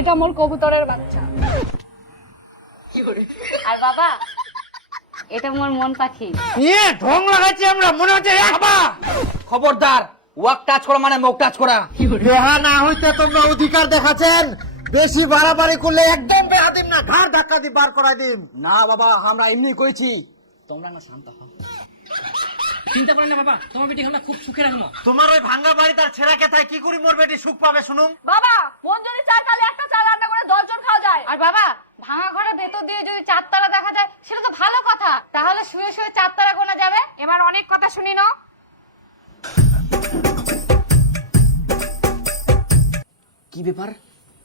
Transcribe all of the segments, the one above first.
এটা মোর কবুতরের বাচ্চা। আর বাবা এটা মোর মন পাখি। নিয়ে ঢং লাগাচ্ছি আমরা, মনে হচ্ছে বাবা। খবরদার, ওয়াক টাচ করা মানে মুখ টাচ করা। দেহা না হইতে তোমরা অধিকার দেখাচ্ছেন, বেশি বাড়াবাড়ি করলে একদম বেহাদিম না, ঘাড় ধাক্কা দিয়ে বার করাই দিম। না বাবা, আমরা এমনি করেছি, তোমরা না শান্ত হও। চিন্তা করেন না বাবা, তোমার বেটি আমরা খুব সুখে রাখবো। তোমার ওই ভাঙ্গা বাড়ি তার ছেঁড়া কেথায় কি করি মোর বেটি সুখ পাবে শুনুন। বাবা মন যদি চায় তাহলে একটা চাল রান্না করে 10 জন খাওয়া যায়। আর বাবা ভাঙা ঘরের ভেতর দিয়ে যদি চারতলা দেখা যায় সেটা তো ভালো কথা, তাহলে শুয়ে শুয়ে চারতলা গোনা যাবে। এবার অনেক কথা শুনি না। কি ব্যাপার,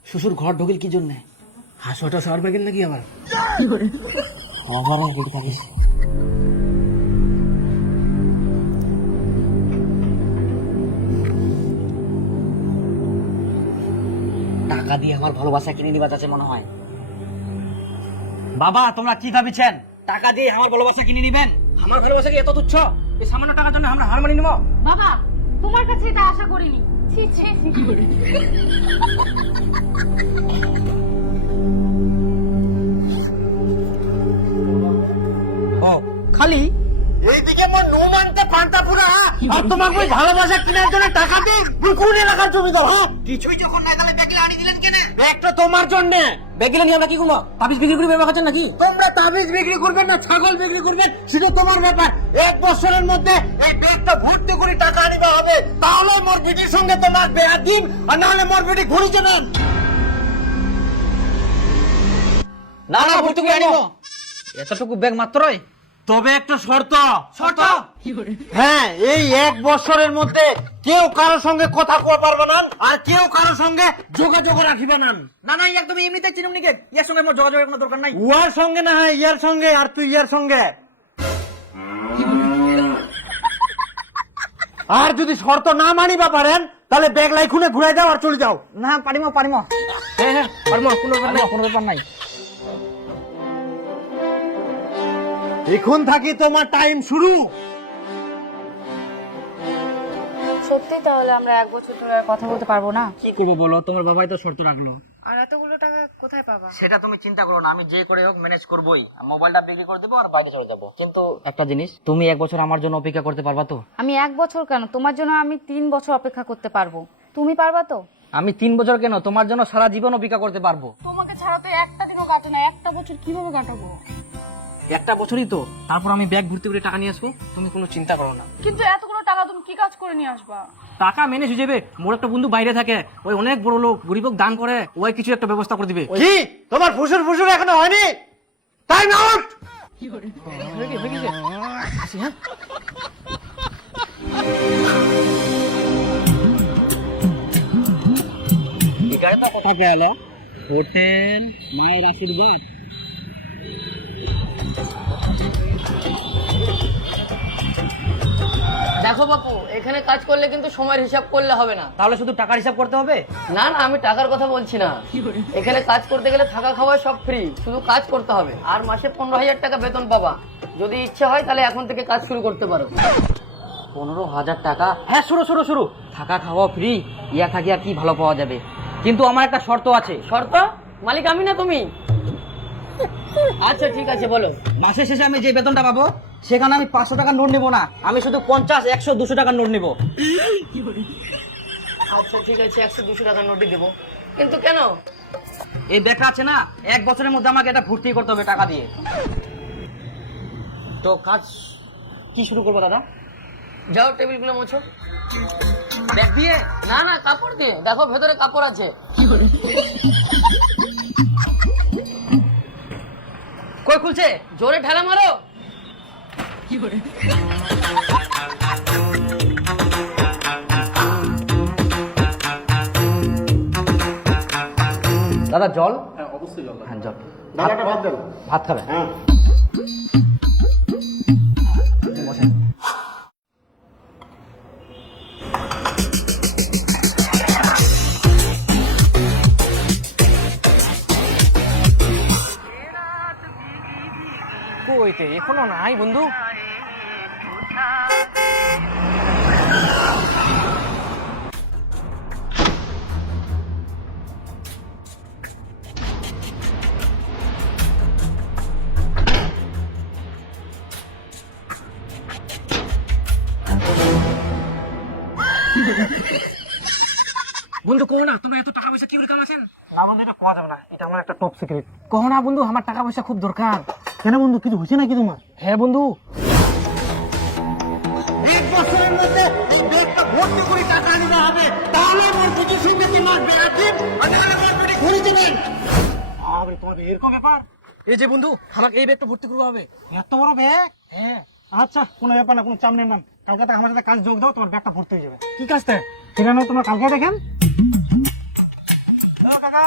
শ্বশুর ঘর ঢোকেল কি জন্য? হাসুয়াটা সবার পাইকেন নাকি আবার? টাকা দিয়ে আমার ভালোবাসা কিনে নিবা যাচ্ছে মনে হয়। বাবা তোমরা কি ভাবিছেন টাকা দিয়ে আমার ভালোবাসা কিনে নিবেন? আমার ভালোবাসা কি এত তুচ্ছ? এই সামান্য টাকার জন্য আমরা হার মানি নেব? বাবা তোমার কাছে এটা আশা করিনি। ছি ছি। ও খালি এইদিকে মোর নুন আনতে পান্তা পুরা, আর তোমাকে ওই ভালোবাসা কেনার জন্য টাকা দিই কোন এলাকার জমিদার? হ্যাঁ কিছুই যখন নাই তাহলে ব্যাগলে আনি দিলেন কেন? ব্যাগটা তোমার জন্য। ব্যাগলে নিয়ে আমরা কি করবো? তাবিজ বিক্রি করে ব্যবহার করছেন নাকি? তোমরা তাবিজ বিক্রি করবেন না ছাগল বিক্রি করবেন সেটা তোমার ব্যাপার। 1 বছরের মধ্যে এই ব্যাগটা ভর্তি করে টাকা আনিবা হবে, তাহলে মোর বেটির সঙ্গে তোমার বেয়া দিন, আর নাহলে মোর বেটি ঘুরি যাবেন। না না ভর্তি করে আনিব। এতটুকু ব্যাগ মাত্রই। তবে একটা শর্ত। শর্ত? হ্যাঁ, এই 1 বছরের মধ্যে কেউ কারোর সঙ্গে কথা কওয়া পারবে না, আর কেউ কারোর সঙ্গে যোগাযোগ রাখিবে না। না না একদম এমনিতে চিনুম নিকে, ইয়ার সঙ্গে মোর যোগাযোগের কোনো দরকার নাই। উয়ার সঙ্গে না হয় ইয়ার সঙ্গে, আর তুই ইয়ার সঙ্গে। আর যদি শর্ত না মানিবা পারেন তাহলে ব্যাগ লাই খুলে ঘুরাই দাও আর চলে যাও। না পারিমো পারিমো। হ্যাঁ হ্যাঁ পারিমো, কোনো ব্যাপার নাই, কোনো ব্যাপার নাই। এখন থাকি তোমার টাইম শুরু। সত্যি তাহলে আমরা 1 বছর ধরে আর কথা বলতে পারবো না? কি করবো বলো, তোমার বাবাই তো শর্ত রাখলো। আর এতগুলো টাকা কোথায় পাবা? সেটা তুমি চিন্তা করো না, আমি যে করে হোক ম্যানেজ করবোই। মোবাইলটা বিক্রি করে দেবো আর বাইরে চলে যাবো। কিন্তু একটা জিনিস, তুমি 1 বছর আমার জন্য অপেক্ষা করতে পারবা তো? আমি 1 বছর কেন, তোমার জন্য আমি 3 বছর অপেক্ষা করতে পারবো। তুমি পারবা তো? আমি 3 বছর কেন, তোমার জন্য সারা জীবন অপেক্ষা করতে পারবো। তোমাকে ছাড়া তো একটা দিনও কাটে না, একটা বছর কিভাবে কাটাবো? একটা বছরই তো, তারপর আমি ব্যাগ ভর্তি করে টাকা নিয়ে আসবো, তুমি কোনো চিন্তা করো না। কিন্তু এতগুলো টাকা তুমি কি কাজ করে নিয়ে আসবা? টাকা ম্যানেজ হয়ে যাবে। মোর একটা বন্ধু বাইরে থাকে, ওই অনেক বড় লোক, গরিবক দান করে, ওই কিছু একটা ব্যবস্থা করে দিবে। কি তোমার ফুসুর ফুসুর এখনো হয়নি? Time out. হয়ে গেছে। আসি, হ্যাঁ? এখানে তো কথা গেল হোটেল মায়ের আশীর্বাদ। দেখো বাপু, এখানে কাজ করলে কিন্তু সময়ের হিসাব করলে হবে না। তাহলে শুধু টাকার হিসাব করতে হবে? না না, আমি টাকার কথা বলছি না। এখানে কাজ করতে গেলে থাকা খাওয়া সব ফ্রি, শুধু কাজ করতে হবে। আর মাসে 15,000 টাকা বেতন পাবা। যদি ইচ্ছে হয় তাহলে এখন থেকে কাজ শুরু করতে পারো। 15,000 টাকা? হ্যাঁ শুরু। থাকা খাওয়া ফ্রি, ইয়া থাকি আর কি ভালো পাওয়া যাবে। কিন্তু আমার একটা শর্ত আছে। শর্ত? মালিক আমি না তুমি? আচ্ছা ঠিক আছে, বলো। মাসের শেষে আমি যে বেতনটা পাবো সেখানে আমি 500 টাকার নোট নেবো না, আমি শুধু 50, 100, 200 টাকার নোট নেবো। আচ্ছা ঠিক আছে, 100-200 টাকার নোটই দেবো। কিন্তু কেন? এই ব্যাগটা আছে না, 1 বছরের মধ্যে আমাকে এটা ভর্তি করতে হবে টাকা দিয়ে। তো কাজ কি শুরু করবো দাদা? যাও টেবিলগুলো মোছো। ব্যাগ দিয়ে? না না, কাপড় দিয়ে। দেখো ভেতরে কাপড় আছে। কই খুলছে? জোরে ঠেলা মারো। দাদা জল? হ্যাঁ অবশ্যই জল। হ্যাঁ জল। ভাত খাবে? হ্যাঁ। কইতে এখনো নাই বন্ধু? বন্ধু কো না তোমরা এত টাকা পয়সা কি করে কামাছেন? না বন্ধু, এটা কোয়া যাবে না, এটা আমার একটা টপ সিক্রেট। কো না বন্ধু, আমার টাকা পয়সা খুব দরকার। কেন বন্ধু, কিছু হয়েছে নাকি তোমার? হ্যাঁ বন্ধু, 1 বছরের মধ্যে এই ব্যাগটা ভর্তি করে টাকা আনিতে হবে, তাহলে আমার বিটির সঙ্গে তোমার বিয়ে দিন, আর নাহলে আমার বিটি ঘুরে দেবেন। আরে তোমার এরকম ব্যাপার? এই যে বন্ধু, আমাকে এই ব্যাগটা ভর্তি করতে হবে। এত বড় ব্যাগ? হ্যাঁ। আচ্ছা, কোনো ব্যাপার না, কোনো চাপ নেন না। কালকে থেকে আমার সাথে কাজ যোগ দাও, তোমার ব্যাগটা ভর্তি হয়ে যাবে। কি কাজটা? কিনে নাও, তোমরা কালকে দেখেন। দাও কাকা,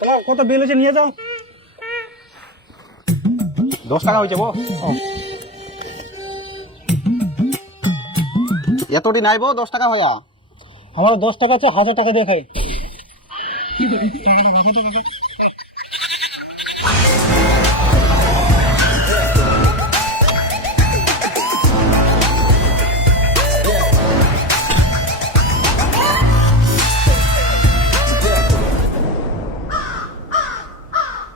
তোমার কত বিল হয়েছে নিয়ে যাও। 10 টাকা হয়েছে গো। এতটি নাইবো 10 টাকা হয়া। আমার 10 টাকা আছে, 1000 টাকা দিয়ে খাই।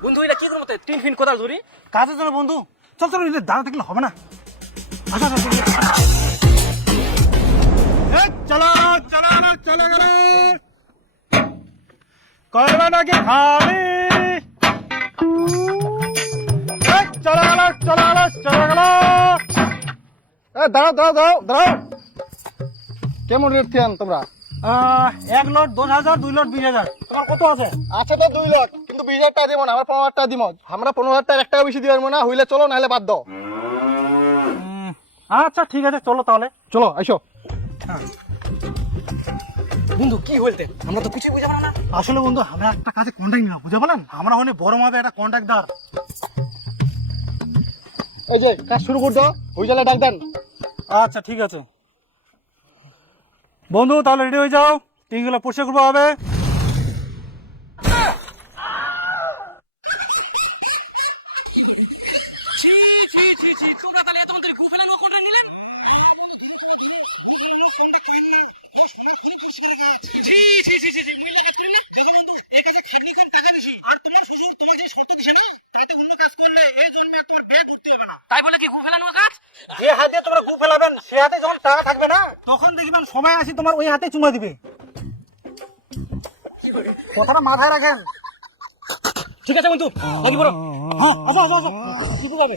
বন্ধু এটা কি করবো? 3 ফিট কোদাল ধরি। কাজের জন্য বন্ধু, চল চল, দাঁড়া থাকলে হবে না। আচ্ছা আচ্ছা, চলো চলো চলো গেল, করবে নাকি খালি? চলো গেল চলো গেল চলো গেল। দাঁড়াও দাঁড়াও দাঁড়াও দাঁড়াও, কেমন রেট খেয়ান তোমরা? 1 লট 10,000, 2 লট 20,000। তোমার কত আছে? আছে তো 2 লট, কিন্তু 20,000 টাকা দিব না, আমরা 15,000 টাকা দিব। আমরা 15,000 টাকা 1 টাকা বেশি দিব না, হইলে চলো, নাহলে বাদ দাও। আচ্ছা ঠিক আছে, চলো তাহলে। চলো আইসো। বন্ধু কি হইতে? আমরা তো কিছুই বুঝাবো না। আসলে বন্ধু, আমরা একটা কাজে কন্ট্যাক্ট নিলাম, বুঝে বলেন, আমরা হলে বড় মাপে একটা কন্ট্রাক্টদার। এই যে কাজ শুরু করে দাও, হই গেলে ডাক দেন। আচ্ছা ঠিক আছে বন্ধু, তাহলে রেডি হয়ে যাও, টিনগুলো পরিষ্কার করবো হবে। তাই বলে কি ঘুরে ফেলানোর কাজ? যে হাতে তোমরা গু ফেলাবেন, সে হাতে যখন টাকা থাকবে না, তখন দেখবেন সময় আসি তোমার ওই হাতে চুমা দিবে। কথাটা মাথায় রাখেন। ঠিক আছে বন্ধু, বাকি বড়। হ্যাঁ, আসো আসো আসো, কি করবে?